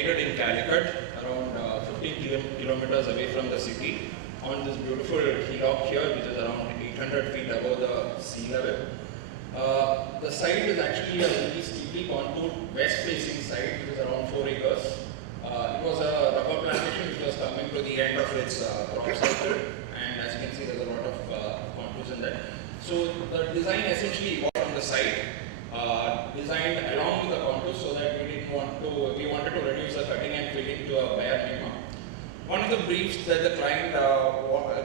located in Calicut, around 15 kilometers away from the city, on this beautiful hillock here, which is around 800 feet above the sea level. The site is actually a very steeply contoured west-facing site, which is around 4 acres. It was a rubber plantation which was coming to the end of its crop cycle, and as you can see, there's a lot of contours in that. So the design essentially evolved from the site, designed along with the contours, so that we wanted to reduce the cutting and filling to a bare minimum. One of the briefs that the client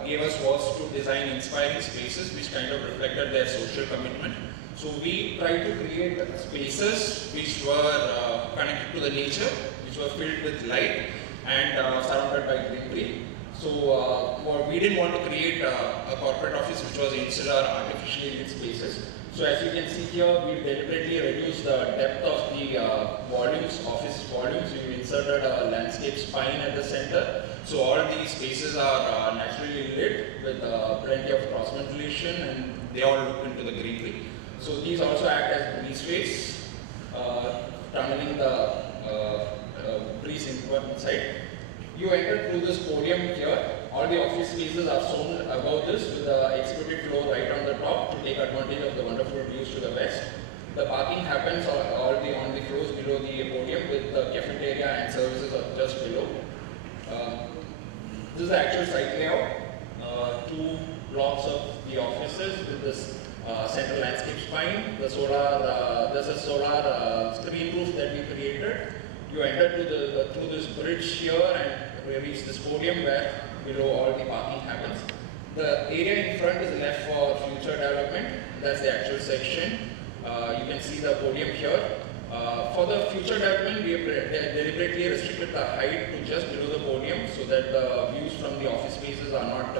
gave us was to design inspiring spaces which kind of reflected their social commitment. So we tried to create spaces which were connected to the nature, which were filled with light and surrounded by greenery. So we didn't want to create a corporate office which was instead artificially lit spaces. So as you can see here, we deliberately reduced the depth of the office volumes. We inserted a landscape spine at the center. So all these spaces are naturally lit with plenty of cross ventilation, and they all look into the greenery. So these also act as breezeways, tunneling the breeze inside. You enter through this podium here. All the office spaces are shown above this with the executive floor right on the top to take advantage of the wonderful views to the west. The parking happens on the floors below the podium, with the cafeteria and services are just below. This is the actual site layout. 2 blocks of the offices with this central landscape spine. There's a solar screen roof that we created. You enter through this bridge here and we reach this podium where below all the parking happens. The area in front is left for future development. That's the actual section. You can see the podium here. For the future development, we have deliberately restricted the height to just below the podium so that the views from the office spaces are not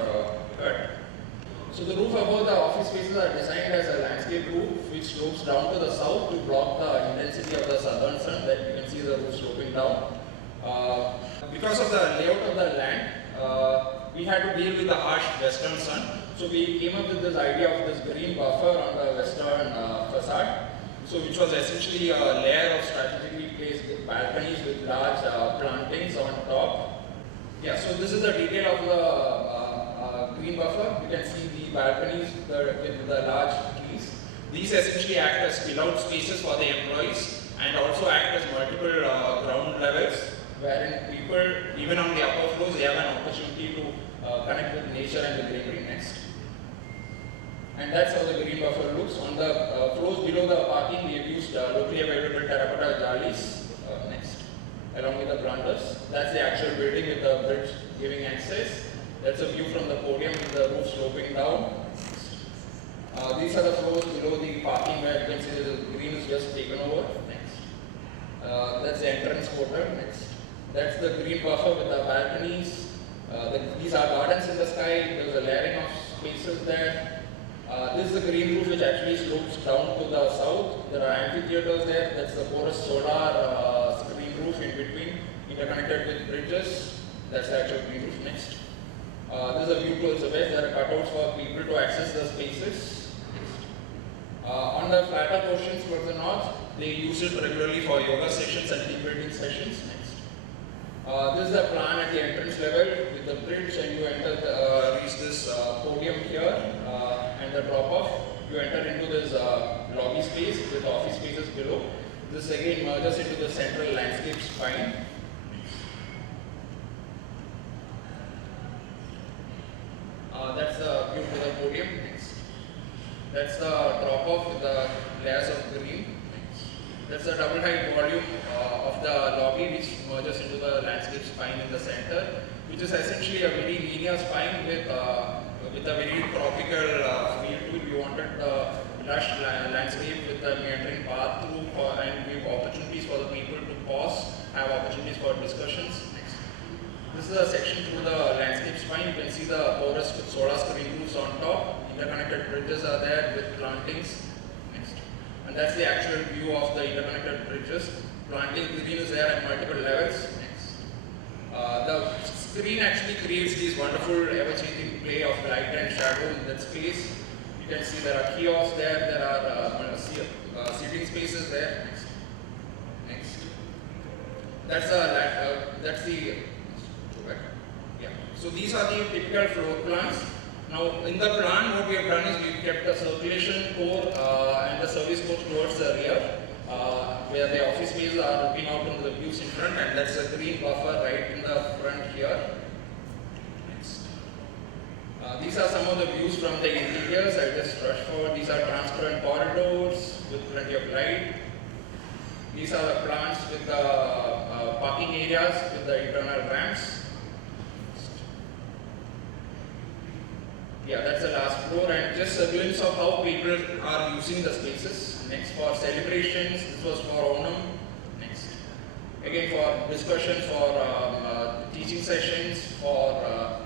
cut. So the roof above the office spaces are designed as a landscape roof which slopes down to the south to block the intensity of the southern sun. That you can see the roof sloping down. Because of the layout of the land, we had to deal with the harsh western sun. So we came up with this idea of this green buffer on the western facade. So which was essentially a layer of strategically placed balconies with large plantings on top. Yeah, so this is the detail of the green buffer. You can see the balconies with the large trees. These essentially act as spill-out spaces for the employees and also act as multiple ground levels, wherein people, even on the upper floors, they have an opportunity to connect with nature and the greenery next. And that's how the green buffer looks. On the floors below the parking, we have used locally available terracotta jalis next, along with the planters. That's the actual building with the bridge giving access. That's a view from the podium with the roof sloping down. These are the floors below the parking where you can see the green is just taken over. Next. That's the entrance quarter. Next. That's the green buffer with the balconies. These are gardens in the sky. There's a layering of spaces there. This is the green roof which actually slopes down to the south. There are amphitheaters there. That's the porous solar screen roof in between, interconnected with bridges. That's the actual green roof. Next. This is a view towards the west. There are cutouts for people to access the spaces. On the flatter portions towards the north, they use it regularly for yoga sessions and team building sessions. Next. This is the plan at the entrance level with the bridge, and you reach this podium here and the drop off. You enter into this lobby space with office spaces below. This again merges into the central landscape spine. That's the view to the podium. Next. That's the drop off with the layers of green. Next. That's the double height volume of the lobby which merges into the landscape spine in the center, which is essentially a very linear spine with a very tropical feel to it. We wanted the lush landscape with the meandering path through and give opportunities for the people to pause, have opportunities for discussions. This is a section through the landscape spine. You can see the porous solar screen roofs on top. Interconnected bridges are there with plantings. Next. And that's the actual view of the interconnected bridges. Planting green is there at multiple levels. Next. The screen actually creates these wonderful ever-changing play of light and shadow in that space. You can see there are kiosks there are seating spaces there. Next. That's the that's the, yeah. So these are the typical floor plans. Now in the plan, what we have done is we've kept a circulation core and the service core towards the rear, where the office spaces are looking out into the views in front, and that's a green buffer right in the front here. Next. These are some of the views from the interiors. I'll just rush forward. These are transparent corridors with plenty of light. These are the plants with the parking areas with the internal ramps. Yeah, that's the last floor, and just a glimpse of how people are using the spaces. Next, for celebrations, this was for Onam. Next, again for discussion, for teaching sessions, for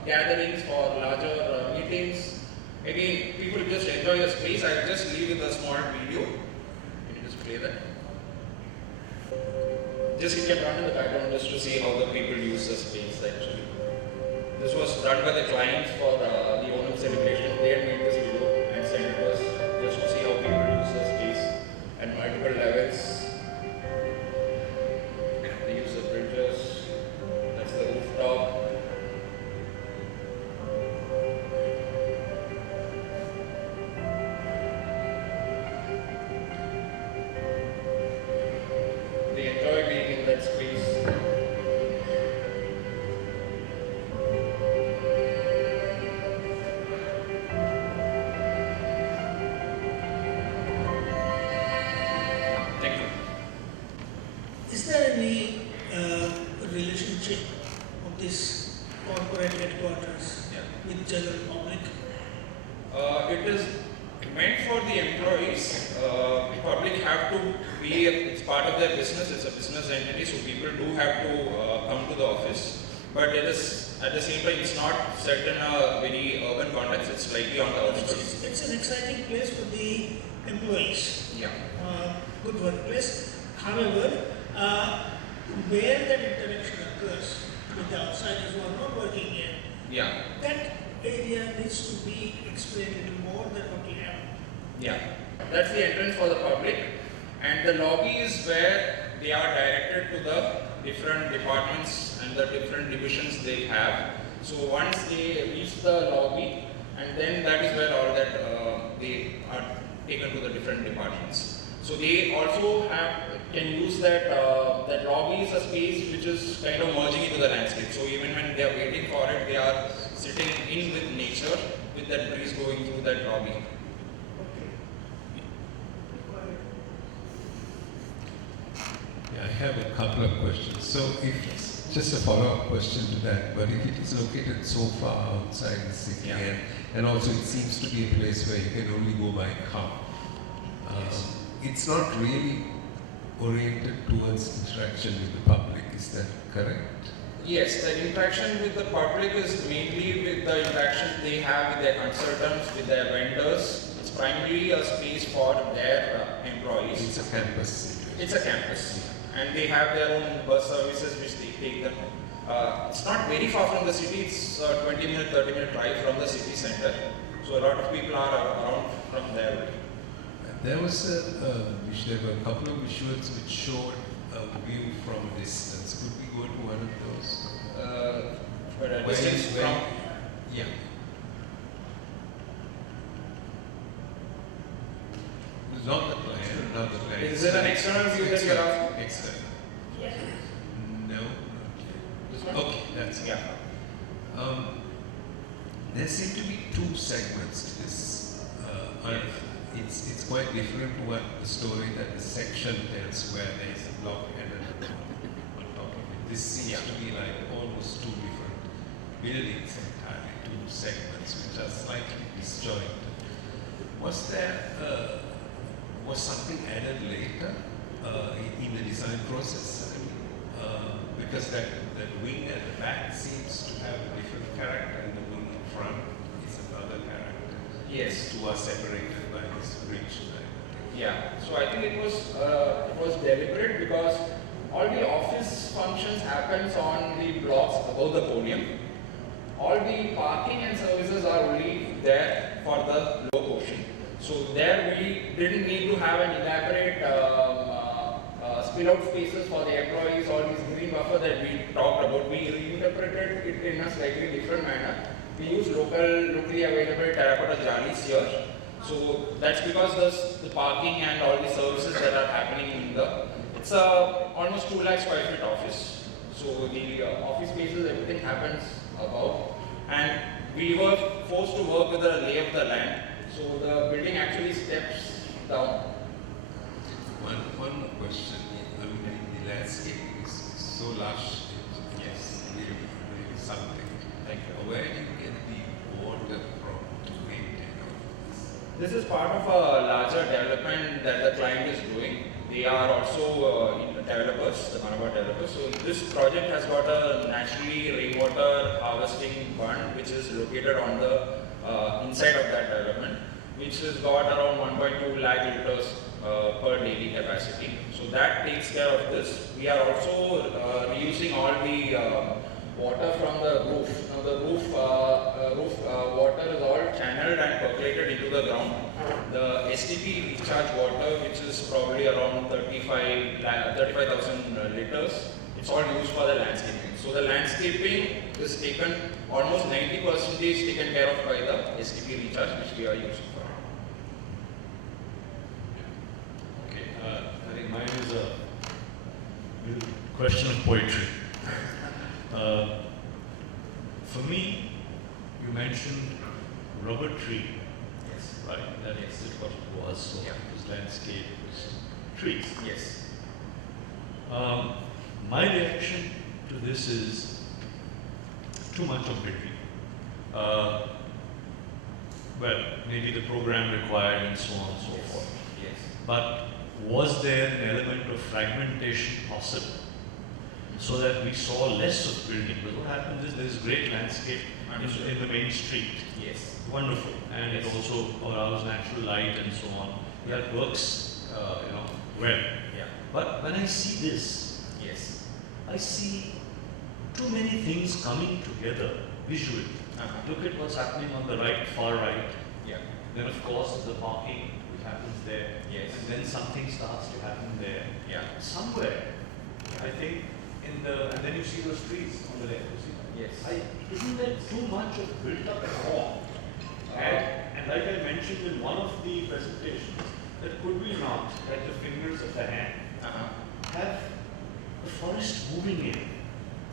gatherings, for larger meetings. Again, people just enjoy the space. I'll just leave with a small video. Can you just play that? Just you can run in the background just to see how the people use the space actually. This was done by the clients for the Onam celebration. They had made this video and sent it to us just to see how people use the space at multiple levels. They use the bridges. That's the rooftop. They enjoy being in that space. Is there any relationship of this corporate headquarters with general public? It is meant for the employees. The public have to be, it's part of their business, it's a business entity, so people do have to come to the office. But it is, at the same time, it's not set in a very urban context, it's slightly on the outskirts. It's an exciting place for the employees. Yeah. Good workplace. However, where that interaction occurs with the outsiders who are not working here, Yeah. that area needs to be explained a little more than what we have. Yeah. That's the entrance for the public, and the lobby is where they are directed to the different departments and the different divisions they have. So once they reach the lobby, and then that is where all that they are taken to the different departments. So they also can use that that lobby is a space which is kind of merging into the landscape. So even when they are waiting for it, they are sitting in with nature, with that breeze going through that lobby. Yeah, I have a couple of questions. So if it's just a follow-up question to that, but if it is located so far outside the city, Yeah. and also it seems to be a place where you can only go by car, it's not really oriented towards interaction with the public, is that correct? Yes, the interaction with the public is mainly with the interactions they have with their consultants, with their vendors. It's primarily a space for their employees. It's a campus situation. It's a campus, and they have their own bus services which they take them. It's not very far from the city, it's a 20-minute, 30-minute drive from the city center. So a lot of people are around from there. There was there were a couple of visuals which showed a view from a distance. Could we go to one of those? But a distance from... Yeah. It's not the plan, not the plan. Is there an external view that you're asking? External. Yes. No, not yet. Okay, that's it. Yeah. There seem to be two segments to this. It's quite different to what the story that the section tells, where there is a block and a on top of it. This seems to be like almost two different buildings entirely, two segments which are slightly disjointed. Was something added later in the design process? Because that wing at the back seems to have a different character, and the wing in front is another character. Yes. Two are separated by this bridge. Yeah, so I think it was deliberate because all the office functions happens on the blocks above the podium. All the parking and services are only there for the low portion. So there we didn't need to have an elaborate spill out spaces for the employees, all these green buffer that we talked about we reinterpreted it in a slightly different manner. We use locally available terracotta jalis here. So that's because the parking and all the services that are happening in it's a almost 2 lakh square feet office. So the office spaces, everything happens above. And we were forced to work with the lay of the land. So the building actually steps down. One more question. I mean, the landscape is so lush. Yes. Really something. Thank you. Where do you get the water from to maintain all this? This is part of a larger development that the client is doing. They are also developers, the Manabar developers. So this project has got a naturally rainwater harvesting pond which is located on the inside of that development, which has got around 1.2 lakh liters per daily capacity. So that takes care of this. We are also reusing all the water from the roof. Now the roof water is all channeled and percolated into the ground. The STP recharge water, which is probably around 35,000 liters, it's all used for the landscaping. So the landscaping is taken, almost 90% is taken care of by the STP recharge, which we are using for. Okay, I think mine is a little question of poetry. For me, you mentioned rubber tree, Yes. right? That is what it was. So Yeah. it was landscape, it was trees. Yes. My reaction to this is too much of between. Well, maybe the program required and so on and so forth. Yes. But was there an element of fragmentation possible so that we saw less of building? Because what happens is there is great landscape in the main street. Yes. Wonderful. And it Yes. also allows natural light and so on. That works, well. Yeah. But when I see this, Yes. I see too many things coming together visually. Look at what's happening on the right, far right. Yeah. Then of course the parking which happens there. Yes. And then something starts to happen there. Yeah. Somewhere, I think, and then you see those trees on the left. You see that? Yes. Isn't there too much of built up form? And like I mentioned in one of the presentations, that could we not, like the fingers of the hand, have the forest moving in?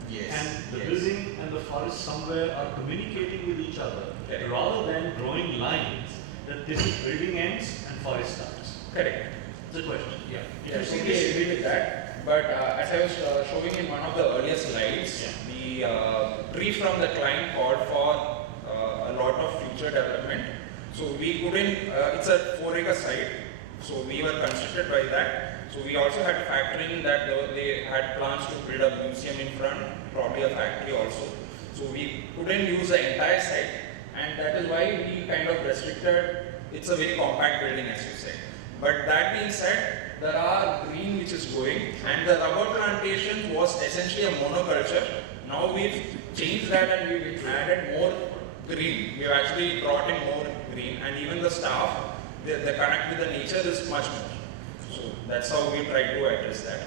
Yes. And the Yes. building and the forest somewhere are communicating with each other, Correct. rather than drawing lines that this is building ends and forest starts. Correct. It's a question. Yeah. If I you see completely this, agree with that. But as I was showing in one of the earlier slides, Yeah. the brief from the client called for a lot of future development. So we couldn't, it's a 4-acre site, so we were constricted by that. So we also had to factor in that they had plans to build a museum in front, probably a factory also. So we couldn't use the entire site, and that is why we kind of restricted. It's a very compact building, as you said. But that being said, there are green which is going, and the rubber plantation was essentially a monoculture. Now we've changed that and we've added more green. We've actually brought in more green, and even the staff, the connect with the nature is much more. So that's how we try to address that.